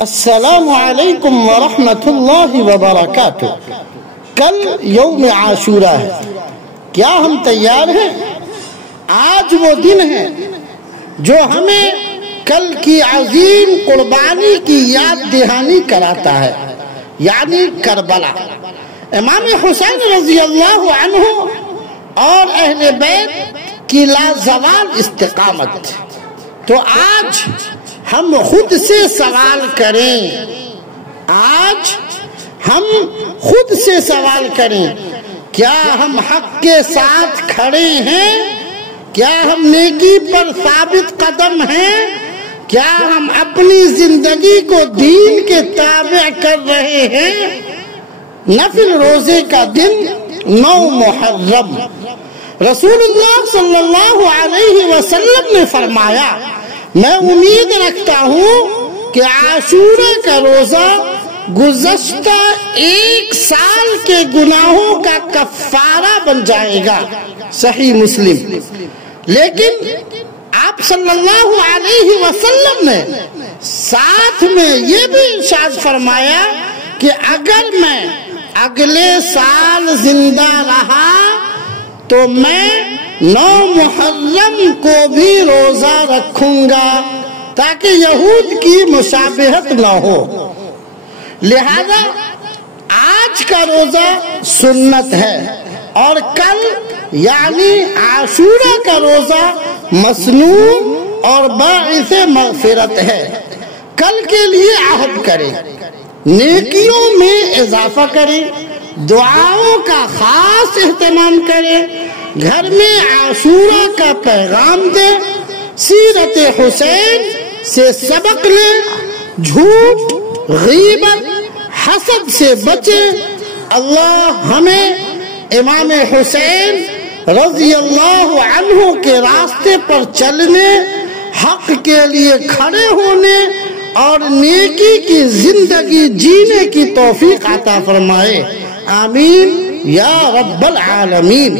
السلام علیکم ورحمۃ اللہ وبرکاتہ۔ کل یوم عاشوراء ہے، کیا ہم تیار ہیں؟ آج وہ دن ہے جو ہمیں کل کی عظیم قربانی کی یاد دہانی کراتا ہے، یعنی کربلا۔ امام حسین رضی اللہ عنہ اور اہل بیت کی لازوال استقامت۔ تو آج ہم خود سے سوال کریں، کیا ہم حق کے ساتھ کھڑے ہیں؟ کیا ہم نیکی پر ثابت قدم ہیں؟ کیا ہم اپنی زندگی کو دین کے تابع کر رہے ہیں؟ نفل روزے کا دن 9 محرم، رسول اللہ صلی اللہ علیہ وسلم نے فرمایا، میں امید رکھتا ہوں کہ عاشوراء کا روزہ گزشتہ 1 سال کے گناہوں کا کفارہ بن جائے گا، صحیح مسلم۔ لیکن آپ صلی اللہ علیہ وسلم نے ساتھ میں یہ بھی ارشاد فرمایا کہ اگر میں اگلے سال زندہ رہا تو میں 9 محرم کو بھی روزہ رکھوں گا تاکہ یہود کی مشابہت نہ ہو۔ لہذا آج کا روزہ سنت ہے اور کل یعنی عاشوراء کا روزہ مسنون اور باعث مغفرت ہے۔ کل کے لیے عہد کریں، نیکیوں میں اضافہ کریں، دعاؤں کا خاص اہتمام کریں، گھر میں عاشوراء کا پیغام دیں، سیرت حسین سے سبق لیں، جھوٹ، غیبت، حسد سے بچیں۔ اللہ ہمیں امام حسین رضی اللہ عنہ کے راستے پر چلنے، حق کے لیے کھڑے ہونے اور نیکی کی زندگی جینے کی توفیق عطا فرمائے، آمین یا رب العالمین۔